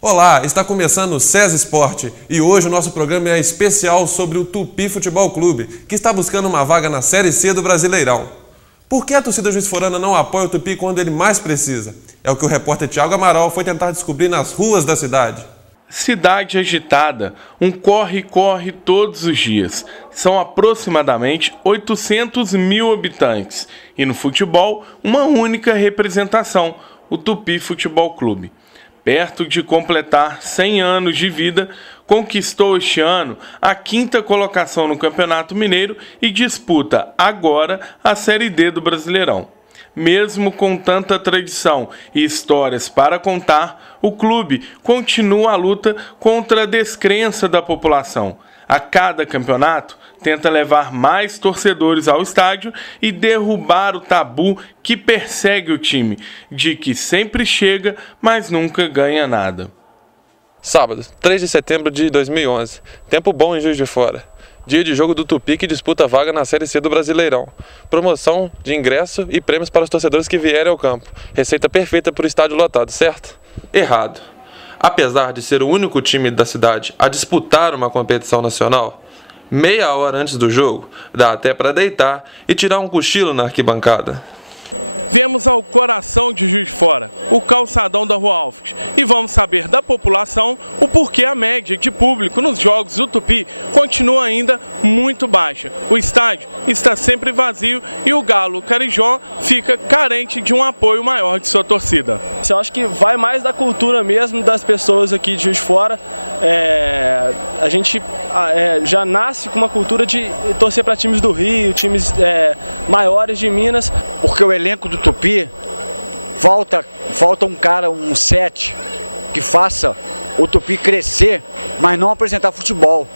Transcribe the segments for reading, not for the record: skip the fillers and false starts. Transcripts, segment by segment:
Olá, está começando o SES Esporte e hoje o nosso programa é especial sobre o Tupi Futebol Clube, que está buscando uma vaga na Série C do Brasileirão. Por que a torcida juiz-forana não apoia o Tupi quando ele mais precisa? É o que o repórter Thiago Amaral foi tentar descobrir nas ruas da cidade. Cidade agitada, um corre-corre todos os dias. São aproximadamente 800 mil habitantes e no futebol uma única representação, o Tupi Futebol Clube. Perto de completar 100 anos de vida, conquistou este ano a 5ª colocação no Campeonato Mineiro e disputa agora a Série D do Brasileirão. Mesmo com tanta tradição e histórias para contar, o clube continua a luta contra a descrença da população. A cada campeonato, tenta levar mais torcedores ao estádio e derrubar o tabu que persegue o time, de que sempre chega, mas nunca ganha nada. Sábado, 3 de setembro de 2011. Tempo bom em Juiz de Fora. Dia de jogo do Tupi que disputa a vaga na Série C do Brasileirão. Promoção de ingresso e prêmios para os torcedores que vierem ao campo. Receita perfeita para o estádio lotado, certo? Errado. Apesar de ser o único time da cidade a disputar uma competição nacional, meia hora antes do jogo, dá até para deitar e tirar um cochilo na arquibancada. Viemos ao coração de Juiz de Fora, o calçadão da Rua Alves, e vamos saber da população o porquê a média de público nos jogos do Tupi continua ainda muito baixa. O estádio está sempre vazio e o Galo Carijó fica carente de um apoio maior de sua torcida. Eu acho que vai mais da cultura mesmo das pessoas aqui de Juiz de Fora. A gente já nasce com uma cultura de torcer para times do Rio, times maiores de Minas. Porque o elenco do Tupi, falta um cara, um 7, que faça o Tupi crescer, mas não apresentar futebol,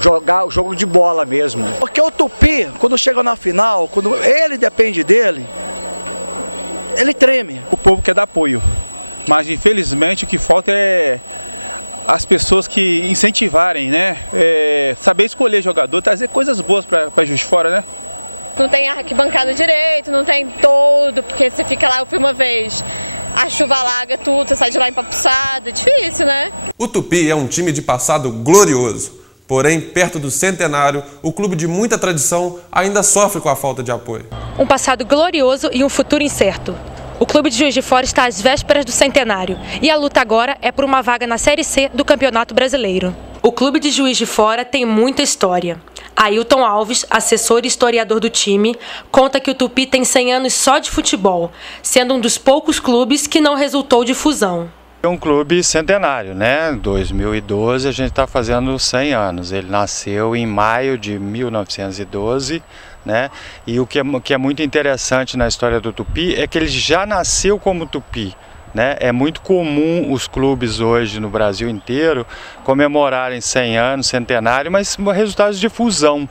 jogar o jogo de bola mesmo. Porque o Tupi, quando chega na final, quando ele depende dele, ele treme. O povo quer dar apoio, mas infelizmente o que falta é as pessoas que incentivarem, né? Saber escolher jogador, trazer coisas boas para Juiz de Fora, né? Não tem arquibancada direito, não tem todo, porque você fica lá, eu fui uma vez, a chuva alaga tudo, você sai de lá empapuçado, é difícil, né? O Tupi é um time de passado glorioso, porém, perto do centenário, o clube de muita tradição ainda sofre com a falta de apoio. Um passado glorioso e um futuro incerto. O clube de Juiz de Fora está às vésperas do centenário e a luta agora é por uma vaga na Série C do Campeonato Brasileiro. O clube de Juiz de Fora tem muita história. Ailton Alves, assessor e historiador do time, conta que o Tupi tem 100 anos só de futebol, sendo um dos poucos clubes que não resultou de fusão. É um clube centenário, né? 2012 a gente está fazendo 100 anos. Ele nasceu em maio de 1912, né? E o que é muito interessante na história do Tupi é que ele já nasceu como Tupi. Né? É muito comum os clubes hoje no Brasil inteiro comemorarem 100 anos, centenário, mas resultados de fusão.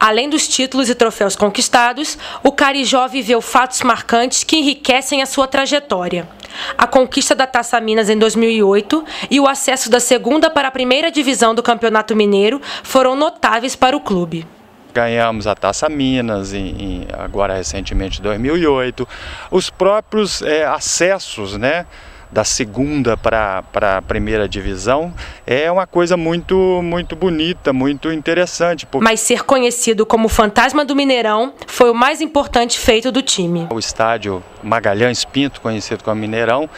Além dos títulos e troféus conquistados, o Carijó viveu fatos marcantes que enriquecem a sua trajetória. A conquista da Taça Minas em 2008 e o acesso da 2ª para a 1ª divisão do Campeonato Mineiro foram notáveis para o clube. Ganhamos a Taça Minas, agora recentemente em 2008. Os próprios acessos, né, da 2ª para a 1ª divisão é uma coisa muito bonita, muito interessante. Mas ser conhecido como Fantasma do Mineirão foi o mais importante feito do time. O estádio Magalhães Pinto, conhecido como Mineirão,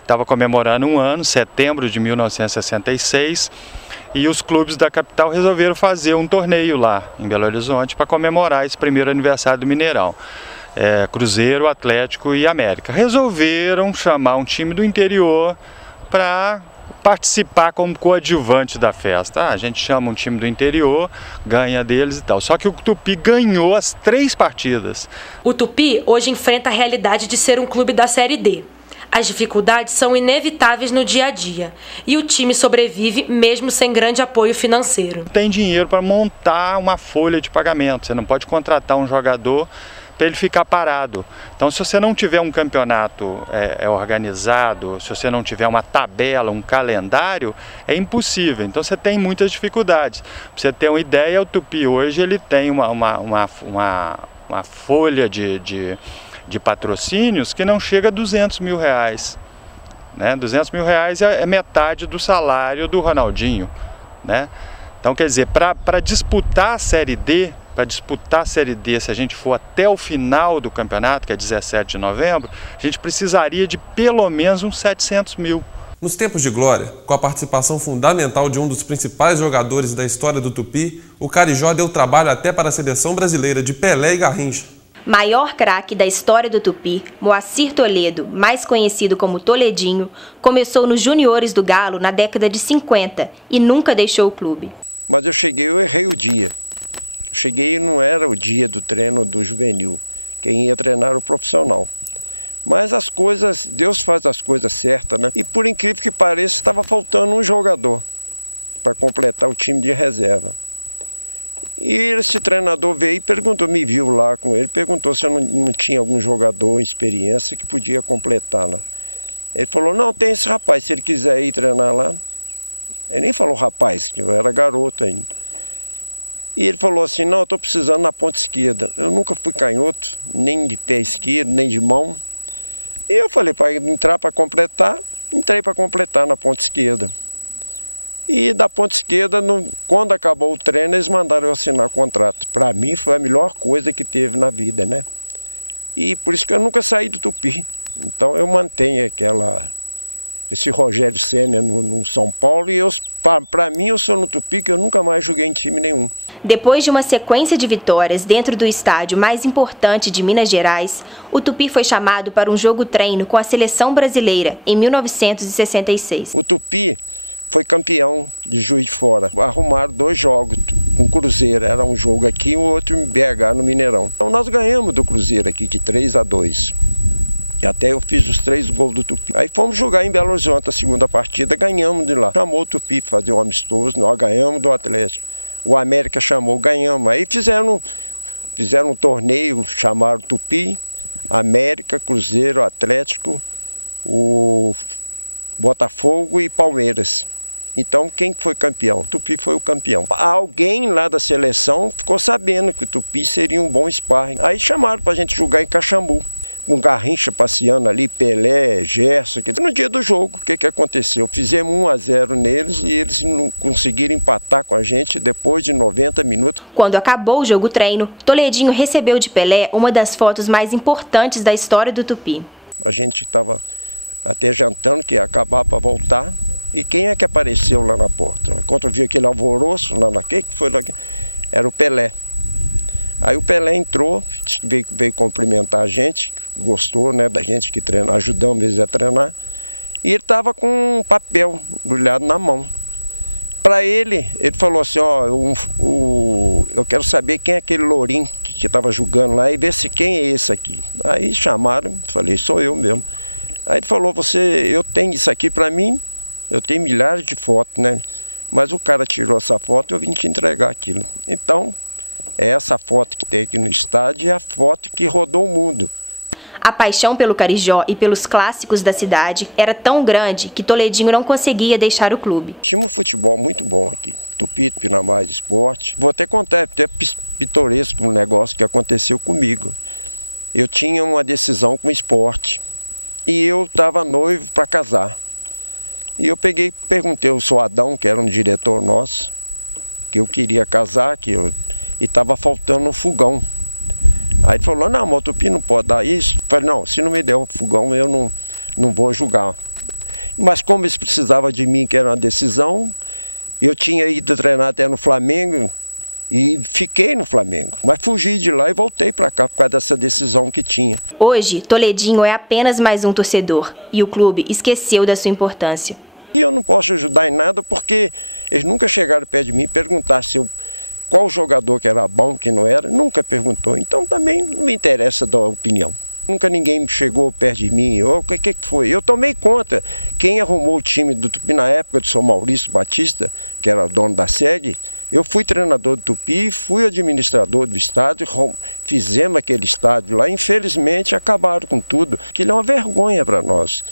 estava comemorando um ano, setembro de 1966, e os clubes da capital resolveram fazer um torneio lá em Belo Horizonte para comemorar esse primeiro aniversário do Mineirão. Cruzeiro, Atlético e América. Resolveram chamar um time do interior para participar como coadjuvante da festa. A gente chama um time do interior, ganha deles e tal. Só que o Tupi ganhou as 3 partidas. O Tupi hoje enfrenta a realidade de ser um clube da Série D. As dificuldades são inevitáveis no dia a dia e o time sobrevive mesmo sem grande apoio financeiro. Tem dinheiro para montar uma folha de pagamento, você não pode contratar um jogador para ele ficar parado. Então, se você não tiver um campeonato organizado, se você não tiver uma tabela, um calendário, é impossível. Então, você tem muitas dificuldades. Para você ter uma ideia, o Tupi hoje ele tem uma folha de patrocínios que não chega a R$200 mil. né? 200 mil reais é metade do salário do Ronaldinho, né? Então, quer dizer, para disputar a Série D, se a gente for até o final do campeonato, que é 17 de novembro, a gente precisaria de pelo menos uns 700 mil. Nos tempos de glória, com a participação fundamental de um dos principais jogadores da história do Tupi, o Carijó deu trabalho até para a seleção brasileira de Pelé e Garrincha. Maior craque da história do Tupi, Moacir Toledo, mais conhecido como Toledinho, começou nos juniores do Galo na década de 50 e nunca deixou o clube. Mas eu errei o dia. Eu cheguei e não era o dia do treino do juvenil. Quem ia treinar era o profissional. Mas as coisas, Deus faz as coisas certas, né? E por incrível que pareça, estava faltando um jogador para completar o time de reserva. E esse treinador veio e perguntou, me viu lá com ele, perguntou se eu não tinha algum jogador experiência que podia completar lá. Ele falou, não, tem esse rapaz, se ele quiser ir treinar lá. Ele nem falou rapaz, que eu era garoto ainda. E ele falou assim, não, eu estou precisando na ponta esquerda. Eu nunca fui canhoto, nem de pé esquerdo, nem de mão. E eu falei para entrar para completar, entrei para completar na ponta esquerda. E da ponta esquerda, quando acabou o treino, eles mandaram eu assinar contrato. Para mim foi a melhor coisa que teve na vida, né? E por isso que eu nunca saí do Tupi. Então eu mantenho esse Rogério Ceni no São Paulo e para mim eu sou no Tupi que eu nunca mais joguei em time nenhum. Depois de uma sequência de vitórias dentro do estádio mais importante de Minas Gerais, o Tupi foi chamado para um jogo-treino com a seleção brasileira em 1966. O Tupi foi campeão de Juiz de Fora. Arrumaram 2 jogos com o Cruzeiro. Era um jogo aqui e o outro em BH, no Mineirão. Então nós ganhamos do Cruzeiro aqui de 3-2. E até eu fiz os 3 gols do Tupi. Aí fomos jogar em Belo Horizonte a segunda partida, ganhamos de lá. Chamou o Tupi para fazer um amistoso, nós ganhamos do Atlético. O América chamou, ganhamos. Aí fizeram um torneio, chamaram Tupi, América, Cruzeiro, Atlético, o Botafogo e Palmeiras. Então quem foi campeão? O Tupi foi o campeão. Alguém lá da seleção ficou sabendo que o Tupi seria um bom sparring. Aí chamaram para a gente jogar em Caxambu. Com Garrincha passeando ali, Pelé, Gerson. No dia do jogo, o que aconteceu? Fizemos 1-0 neles e eles não conseguiram empatar com a gente depois de 90 minutos. Quando acabou o jogo-treino, Toledinho recebeu de Pelé uma das fotos mais importantes da história do Tupi. A gente estava até jantando que ia acabar para voltar. E quem é que apareceu lá na porta? Quando eu vi aquele alvoroço lá naquele, que foi lá, era o Pelé. Aí o Pelé entrou, veio cumprimentar a gente, gostou, né, da gente que treina, ajudamos eles a treinar. E ele estava com um papel embrulhado na mão. Para ele falou assim, ó, eu quero saber quem é aquele lourinho que estava jogando lá e ver se quem é esse aqui. Aí chamaram, falei, sou eu mesmo. Aí ele falou, eu tenho isso aqui para mim, eu tenho milhares de fotos, né? Mas o cara tirou essa foto e eu vim te entregar aquilo. Então, é essa foto que tem aqui no estádio, é a foto que rodou o mundo. A paixão pelo Carijó e pelos clássicos da cidade era tão grande que Toledinho não conseguia deixar o clube. Tinha um futebol muito bom aqui, Tupi, Pinamais Esporte. Vou até contar, até pitoresco um negócio que aconteceu comigo. Eu tinha uma decisão com o esporte e eu estava noivo para casar. E eu perguntei ao seu Adão, que era um diretor nosso, que eu queria casar, e estava faltando um fogão. Aí ele falou, não, mas o Tupi não pode dar isso. Eu falei, não, se não me der um fogão, eu não vou julgar. Mas como eles precisavam de mim, que era uma decisão, eu tinha ido treinar até no Flamengo e fiquei no Flamengo. Mas fugi de lá e voltei para cá por causa dessa decisão que tinha. Hoje, Toledinho é apenas mais um torcedor e o clube esqueceu da sua importância. E eu não posso ajudar em nada porque eles nunca chegaram perto de mim e perguntaram qual jogador que era bom, que não era, nunca perguntou. Então também não me interessa dar opinião. Nunca ninguém chegou perto de mim, o que foi? Eu tomei conta. Quem arrumou o time do Tupi na época do São Maurício Batista, que era dono da SEG, eu fui treinador do Tupi, fui administrador do estádio, fizemos aquele estádio lá, infelizmente acabaram com tudo. Aquilo é uma vergonha para nós.